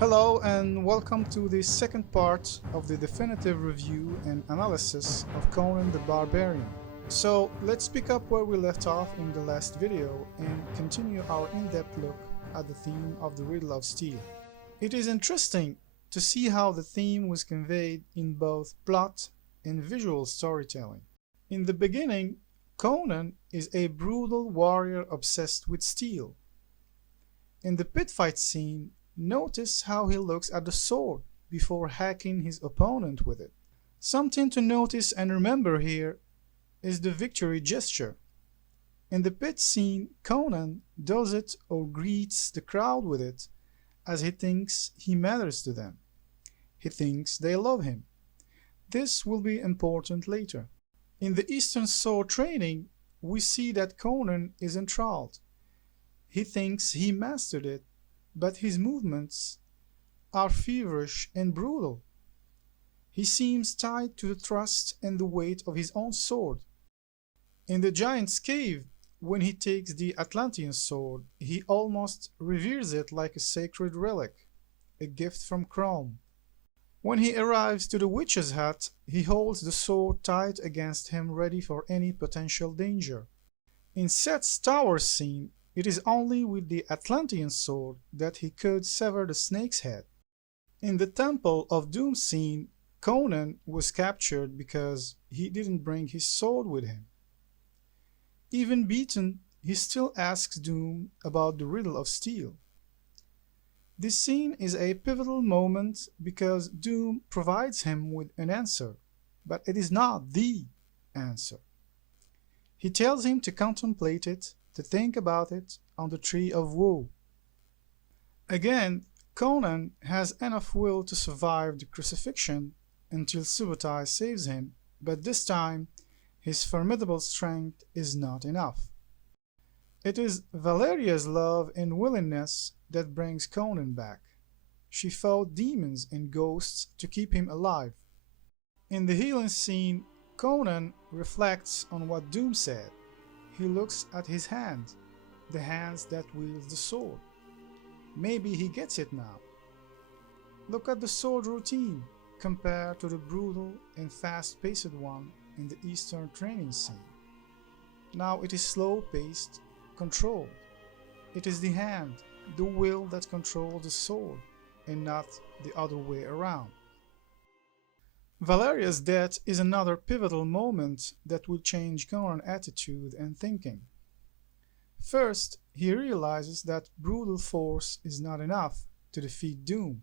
Hello and welcome to the second part of the definitive review and analysis of Conan the Barbarian. So let's pick up where we left off in the last video and continue our in-depth look at the theme of the Riddle of Steel. It is interesting to see how the theme was conveyed in both plot and visual storytelling. In the beginning, Conan is a brutal warrior obsessed with steel. In the pit fight scene, notice how he looks at the sword before hacking his opponent with it. Something to notice and remember here is the victory gesture. In the pit scene, Conan does it or greets the crowd with it as he thinks he matters to them. He thinks they love him. This will be important later. In the Eastern sword training, we see that Conan is enthralled. He thinks he mastered it, but his movements are feverish and brutal. He seems tied to the thrust and the weight of his own sword. In the giant's cave, when he takes the Atlantean sword, he almost reveres it like a sacred relic, a gift from Chrome. When he arrives to the witch's hut, he holds the sword tight against him, ready for any potential danger. In Set's tower scene, it is only with the Atlantean sword that he could sever the snake's head. In the Temple of Doom scene, Conan was captured because he didn't bring his sword with him. Even beaten, he still asks Doom about the Riddle of Steel. This scene is a pivotal moment because Doom provides him with an answer, but it is not the answer. He tells him to contemplate it, to think about it on the tree of woe. Again, Conan has enough will to survive the crucifixion until Subutai saves him, but this time his formidable strength is not enough. It is Valeria's love and willingness that brings Conan back. She fought demons and ghosts to keep him alive. In the healing scene, Conan reflects on what Doom said. He looks at his hand, the hands that wields the sword. Maybe he gets it now. Look at the sword routine compared to the brutal and fast-paced one in the Eastern training scene. Now it is slow-paced, controlled. It is the hand, the will that controls the sword, and not the other way around. Valeria's death is another pivotal moment that will change Conan's attitude and thinking. First, he realizes that brutal force is not enough to defeat Doom.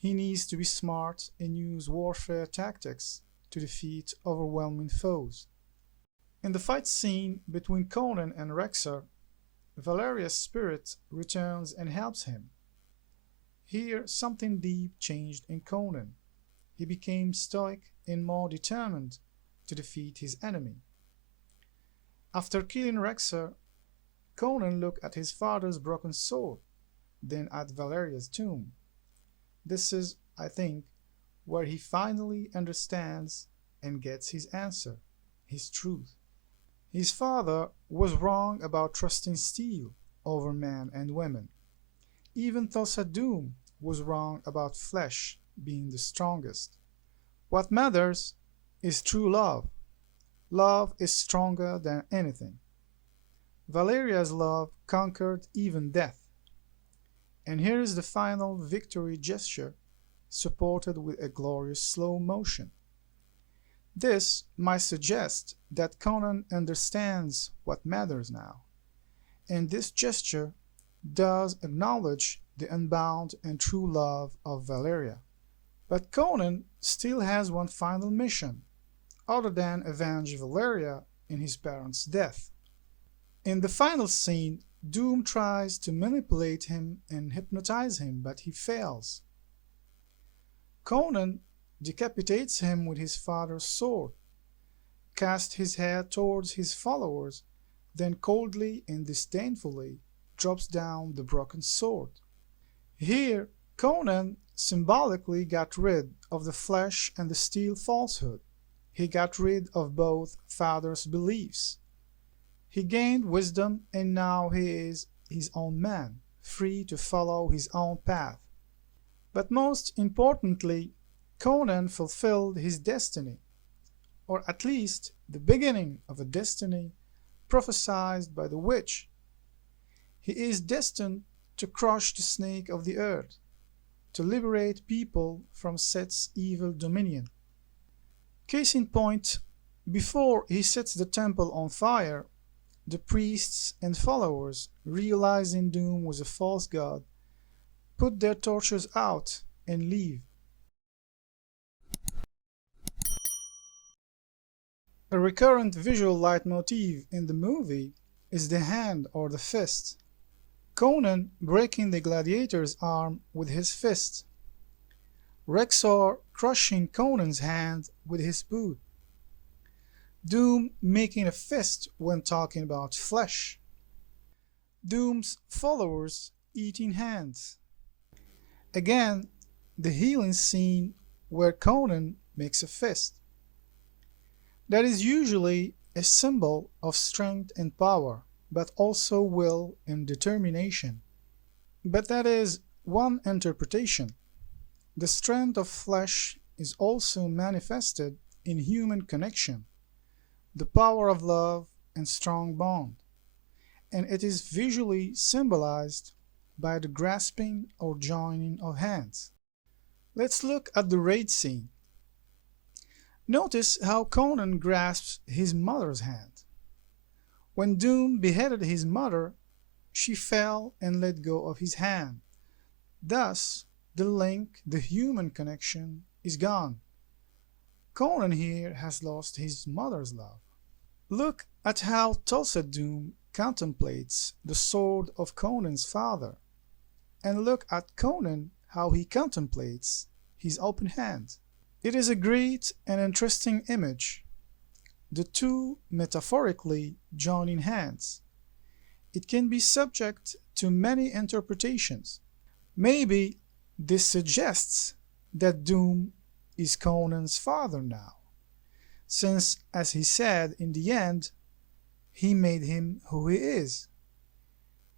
He needs to be smart and use warfare tactics to defeat overwhelming foes. In the fight scene between Conan and Rexxar, Valeria's spirit returns and helps him. Here, something deep changed in Conan. He became stoic and more determined to defeat his enemy. After killing Rexxar, Conan looked at his father's broken sword, then at Valeria's tomb. This is, I think, where he finally understands and gets his answer, his truth. His father was wrong about trusting steel over men and women. Even Thulsa Doom was wrong about flesh being the strongest. What matters is true love. Love is stronger than anything. Valeria's love conquered even death. And here is the final victory gesture, supported with a glorious slow motion. This might suggest that Conan understands what matters now, and this gesture does acknowledge the unbound and true love of Valeria. But Conan still has one final mission, other than avenge Valeria in his parents' death. In the final scene, Doom tries to manipulate him and hypnotize him, but he fails. Conan decapitates him with his father's sword, casts his head towards his followers, then coldly and disdainfully drops down the broken sword. Here, Conan symbolically got rid of the flesh and the steel falsehood. He got rid of both fathers' beliefs. He gained wisdom, and now he is his own man, free to follow his own path. But most importantly, Conan fulfilled his destiny, or at least the beginning of a destiny prophesied by the witch. He is destined to crush the snake of the earth, to liberate people from Set's evil dominion. Case in point, before he sets the temple on fire, the priests and followers, realizing Doom was a false god, put their torches out and leave. A recurrent visual leitmotif in the movie is the hand or the fist. Conan breaking the gladiator's arm with his fist. Rexor crushing Conan's hand with his boot. Doom making a fist when talking about flesh. Doom's followers eating hands. Again, the healing scene where Conan makes a fist. That is usually a symbol of strength and power, but also will and determination. But that is one interpretation. The strength of flesh is also manifested in human connection, the power of love and strong bond, and it is visually symbolized by the grasping or joining of hands. Let's look at the raid scene. Notice how Conan grasps his mother's hand. When Doom beheaded his mother, she fell and let go of his hand. Thus, the link, the human connection, is gone. Conan here has lost his mother's love. Look at how Thulsa Doom contemplates the sword of Conan's father, and look at Conan how he contemplates his open hand. It is a great and interesting image, the two metaphorically joining hands. It can be subject to many interpretations. Maybe this suggests that Doom is Conan's father now, since, as he said in the end, he made him who he is.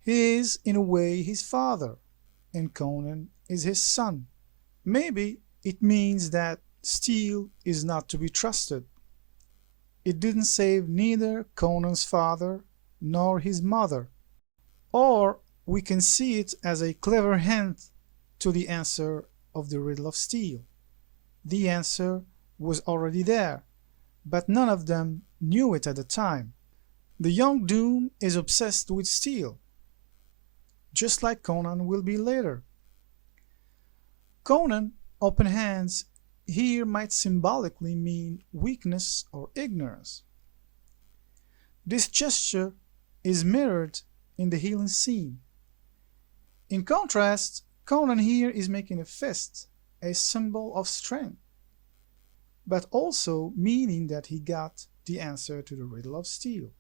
He is, in a way, his father, and Conan is his son. Maybe it means that steel is not to be trusted. It didn't save neither Conan's father nor his mother. Or we can see it as a clever hint to the answer of the riddle of steel. The answer was already there, but none of them knew it at the time. The young Doom is obsessed with steel, just like Conan will be later. Conan, open hands, here might symbolically mean weakness or ignorance. This gesture is mirrored in the healing scene. In contrast, Conan here is making a fist, a symbol of strength, but also meaning that he got the answer to the riddle of steel.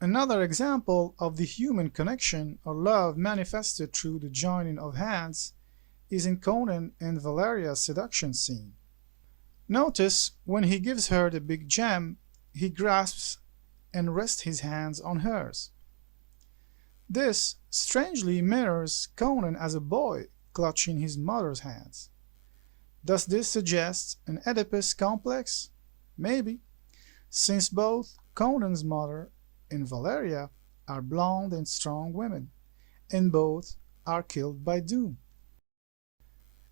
Another example of the human connection or love manifested through the joining of hands is in Conan and Valeria's seduction scene. Notice when he gives her the big gem, he grasps and rests his hands on hers. This strangely mirrors Conan as a boy clutching his mother's hands. Does this suggest an Oedipus complex? Maybe, since both Conan's mother and Valeria are blonde and strong women, and both are killed by Doom.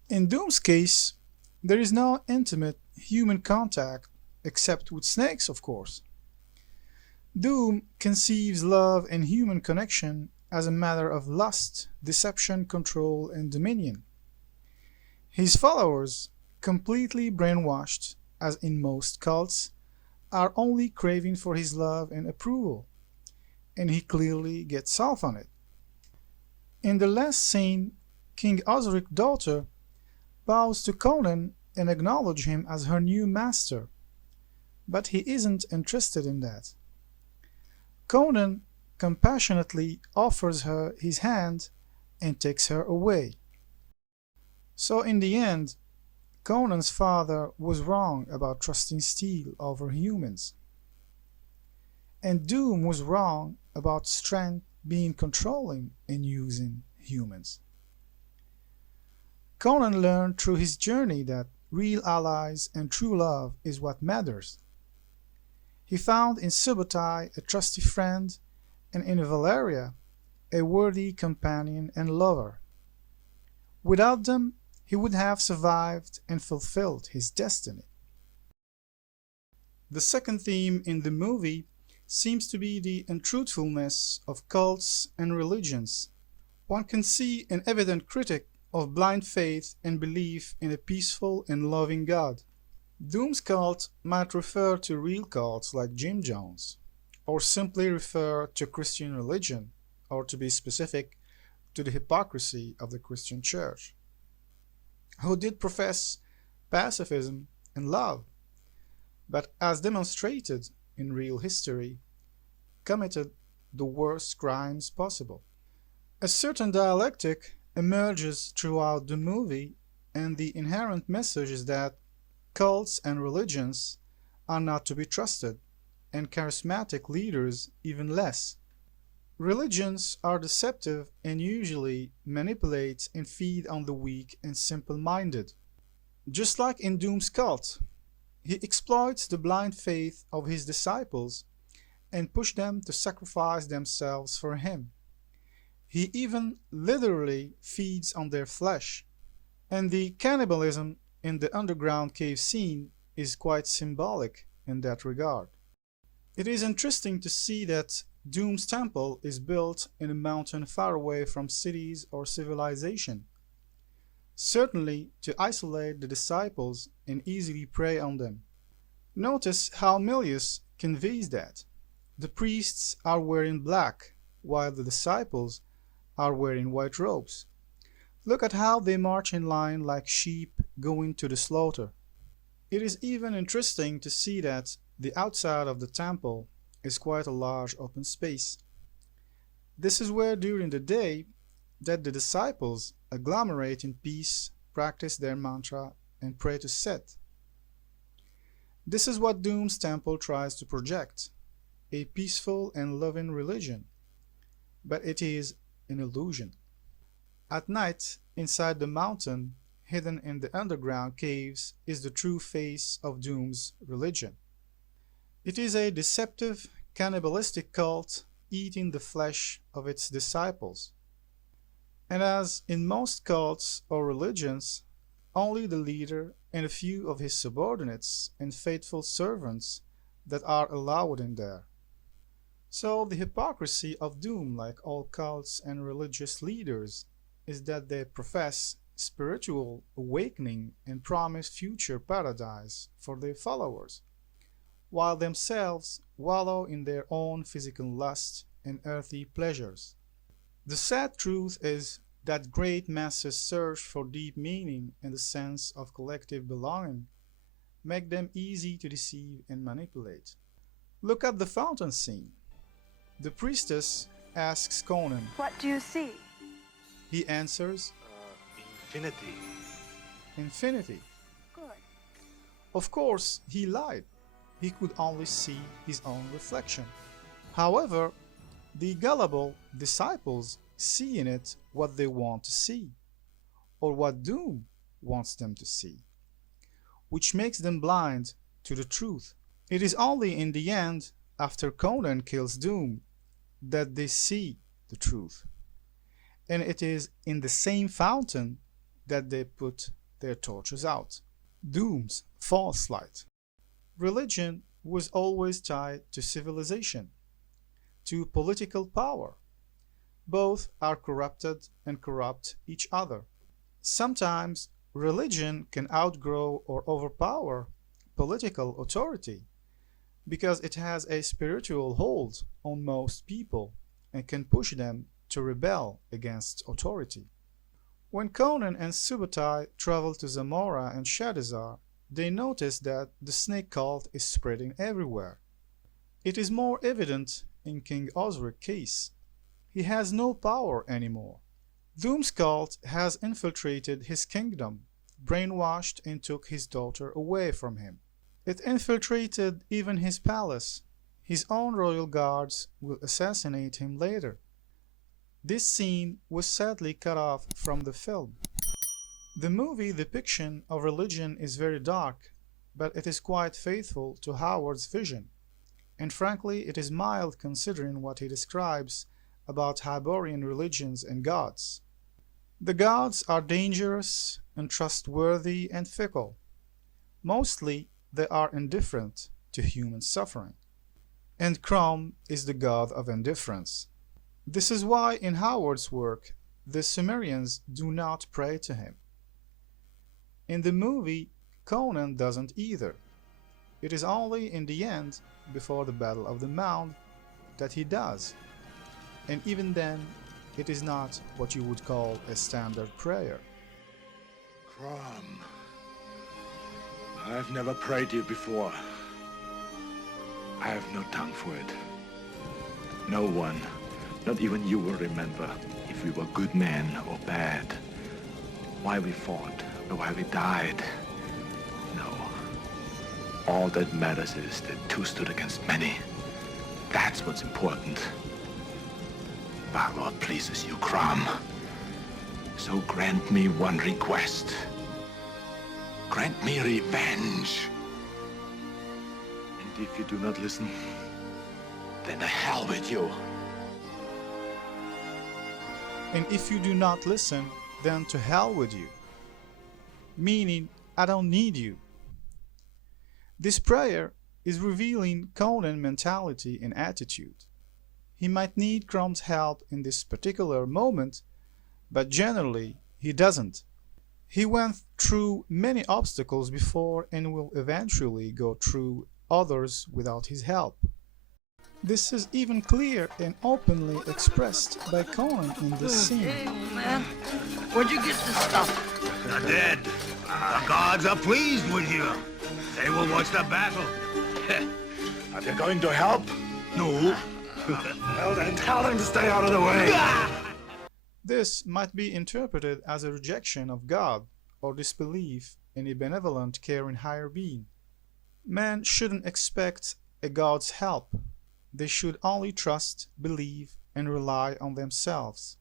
In Doom's case, there is no intimate human contact, except with snakes, of course. Doom conceives love and human connection as a matter of lust, deception, control, and dominion. His followers, completely brainwashed, as in most cults, are only craving for his love and approval, and he clearly gets off on it. In the last scene, King Osric's daughter bows to Conan and acknowledges him as her new master, but he isn't interested in that. Conan compassionately offers her his hand and takes her away. So in the end, Conan's father was wrong about trusting steel over humans, and Doom was wrong about strength being controlling and using humans. Conan learned through his journey that real allies and true love is what matters. He found in Subotai a trusty friend and in Valeria a worthy companion and lover. Without them, he would have survived and fulfilled his destiny. The second theme in the movie seems to be the untruthfulness of cults and religions. One can see an evident critic of blind faith and belief in a peaceful and loving God. Doom's cult might refer to real cults like Jim Jones, or simply refer to Christian religion, or to be specific, to the hypocrisy of the Christian Church, who did profess pacifism and love, but as demonstrated in real history, committed the worst crimes possible. A certain dialectic emerges throughout the movie, and the inherent message is that cults and religions are not to be trusted, and charismatic leaders even less. Religions are deceptive and usually manipulate and feed on the weak and simple-minded. Just like in Doom's cult, he exploits the blind faith of his disciples and pushes them to sacrifice themselves for him. He even literally feeds on their flesh. And the cannibalism in the underground cave scene is quite symbolic in that regard. It is interesting to see that Doom's temple is built in a mountain far away from cities or civilization, certainly to isolate the disciples and easily prey on them. Notice how Milius conveys that. The priests are wearing black, while the disciples are wearing white robes. Look at how they march in line like sheep going to the slaughter. It is even interesting to see that the outside of the temple is quite a large open space. This is where during the day that the disciples agglomerate in peace, practice their mantra, and pray to Set. This is what Doom's temple tries to project, a peaceful and loving religion, but it is an illusion. At night, inside the mountain, hidden in the underground caves, is the true face of Doom's religion. It is a deceptive, cannibalistic cult eating the flesh of its disciples. And as in most cults or religions, only the leader and a few of his subordinates and faithful servants that are allowed in there. So the hypocrisy of Doom, like all cults and religious leaders, is that they profess spiritual awakening and promise future paradise for their followers, while themselves wallow in their own physical lust and earthly pleasures. The sad truth is that great masses search for deep meaning and the sense of collective belonging, make them easy to deceive and manipulate. Look at the fountain scene. The priestess asks Conan, "What do you see?" He answers, Infinity. Infinity. Good. Of course, he lied. He could only see his own reflection. However, the gullible disciples see in it what they want to see, or what Doom wants them to see, which makes them blind to the truth. It is only in the end, after Conan kills Doom, that they see the truth. And it is in the same fountain that they put their torches out. Doom's false light. Religion was always tied to civilization, to political power. Both are corrupted and corrupt each other. Sometimes religion can outgrow or overpower political authority because it has a spiritual hold on most people and can push them to rebel against authority. When Conan and Subotai travel to Zamora and Shadizar, they notice that the snake cult is spreading everywhere. It is more evident in King Osric's case. He has no power anymore. Doom's cult has infiltrated his kingdom, brainwashed and took his daughter away from him. It infiltrated even his palace. His own royal guards will assassinate him later. This scene was sadly cut off from the film. The movie Depiction of Religion is very dark, but it is quite faithful to Howard's vision, and frankly it is mild considering what he describes about Hyborian religions and gods. The gods are dangerous, untrustworthy, and fickle. Mostly they are indifferent to human suffering. And Crom is the god of indifference. This is why in Howard's work the Sumerians do not pray to him. In the movie, Conan doesn't either. It is only in the end, before the Battle of the Mound, that he does. And even then, it is not what you would call a standard prayer. Crom, I've never prayed to you before. I have no tongue for it. No one, not even you, will remember if we were good men or bad, why we fought or why we died. No. All that matters is that two stood against many. That's what's important. If our Lord pleases you, Crom, so grant me one request. Grant me revenge. And if you do not listen, then to hell with you. And if you do not listen, then to hell with you. Meaning, I don't need you. This prayer is revealing Conan mentality and attitude. He might need Crom's help in this particular moment, but generally he doesn't. He went through many obstacles before and will eventually go through others without his help. This is even clear and openly expressed by Conan in this scene. Hey, man, where'd you get this stuff? You're dead. The gods are pleased with you. They will watch the battle. Are they going to help? No. Well, then tell them to stay out of the way. This might be interpreted as a rejection of God or disbelief in a benevolent, caring higher being. Men shouldn't expect a God's help. They should only trust, believe, and rely on themselves.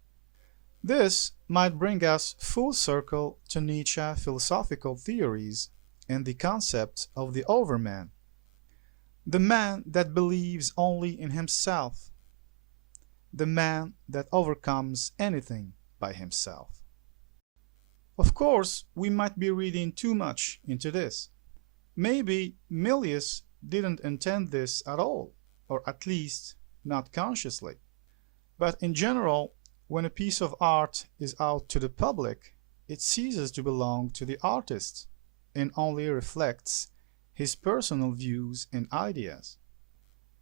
This might bring us full circle to Nietzsche's philosophical theories and the concept of the overman, the man that believes only in himself, the man that overcomes anything by himself. Of course, we might be reading too much into this. Maybe Milius didn't intend this at all, or at least not consciously. But in general, when a piece of art is out to the public, it ceases to belong to the artist and only reflects his personal views and ideas.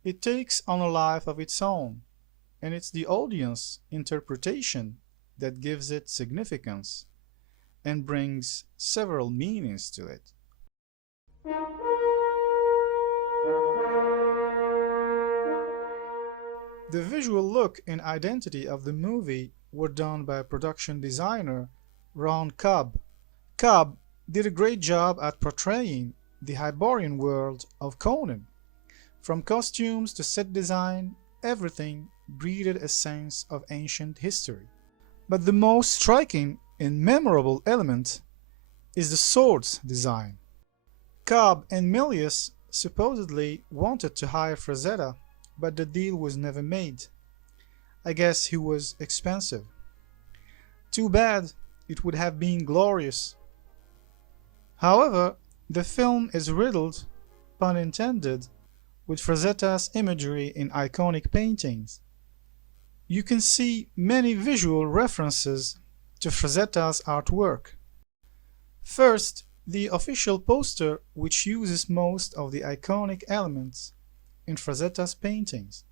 It takes on a life of its own, and it's the audience interpretation that gives it significance and brings several meanings to it. The visual look and identity of the movie were done by production designer Ron Cobb. Cobb did a great job at portraying the Hyborian world of Conan. From costumes to set design, everything breathed a sense of ancient history. But the most striking and memorable element is the sword's design. Cobb and Milius supposedly wanted to hire Frazetta, but the deal was never made. I guess he was expensive. Too bad, it would have been glorious. However, the film is riddled, pun intended, with Frazetta's imagery in iconic paintings. You can see many visual references to Frazetta's artwork. First, the official poster, which uses most of the iconic elements in Frazetta's paintings.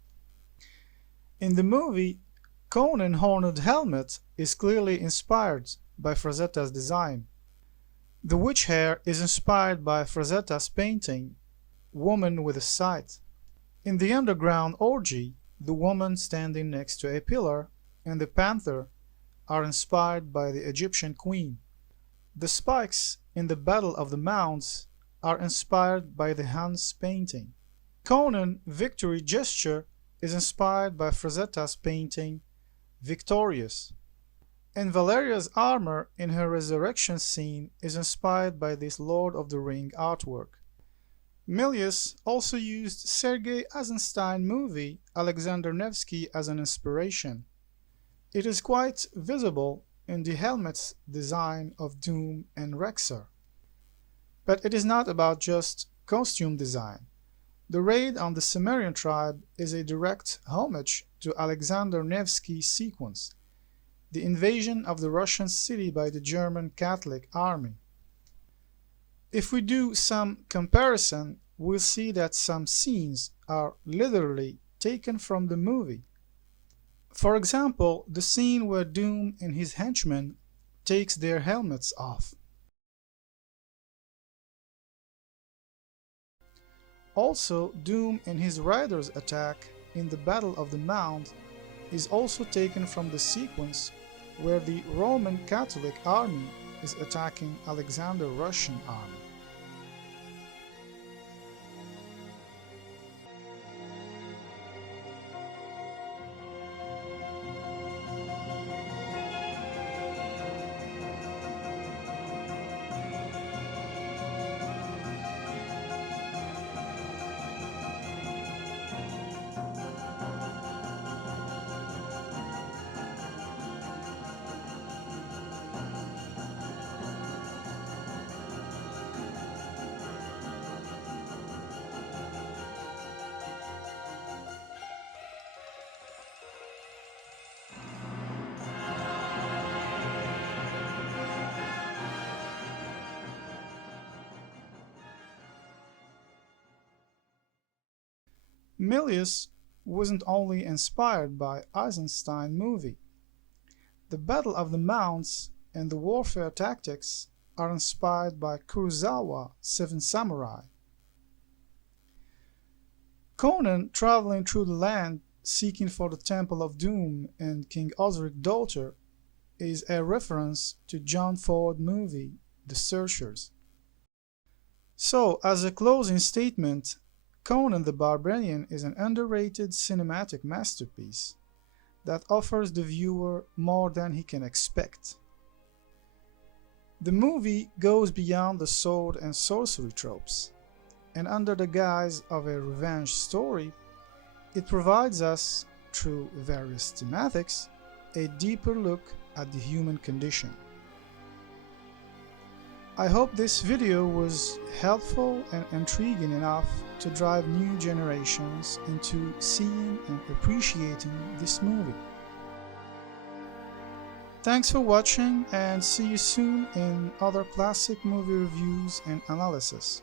In the movie, Conan's horned helmet is clearly inspired by Frazetta's design. The witch hair is inspired by Frazetta's painting, Woman with a Scythe. In the underground orgy, the woman standing next to a pillar and the panther are inspired by the Egyptian queen. The spikes in the Battle of the Mounds are inspired by the Huns painting. Conan's victory gesture is inspired by Frazetta's painting, Victorious. And Valeria's armor in her resurrection scene is inspired by this Lord of the Ring artwork. Milius also used Sergei Eisenstein movie Alexander Nevsky as an inspiration. It is quite visible in the helmet's design of Doom and Rexar. But it is not about just costume design. The raid on the Cimmerian tribe is a direct homage to Alexander Nevsky's sequence, the invasion of the Russian city by the German Catholic army. If we do some comparison, we'll see that some scenes are literally taken from the movie. For example, the scene where Doom and his henchmen takes their helmets off. Also, Doom and his riders' attack in the Battle of the Mound is also taken from the sequence where the Roman Catholic army is attacking Alexander's Russian army. Milius wasn't only inspired by Eisenstein movie. The Battle of the Mounds and the warfare tactics are inspired by Kurosawa Seven Samurai. Conan traveling through the land seeking for the Temple of Doom and King Osric's daughter is a reference to John Ford movie The Searchers. So, as a closing statement, Conan the Barbarian is an underrated cinematic masterpiece that offers the viewer more than he can expect. The movie goes beyond the sword and sorcery tropes, and under the guise of a revenge story, it provides us, through various thematics, a deeper look at the human condition. I hope this video was helpful and intriguing enough to drive new generations into seeing and appreciating this movie. Thanks for watching, and see you soon in other classic movie reviews and analysis.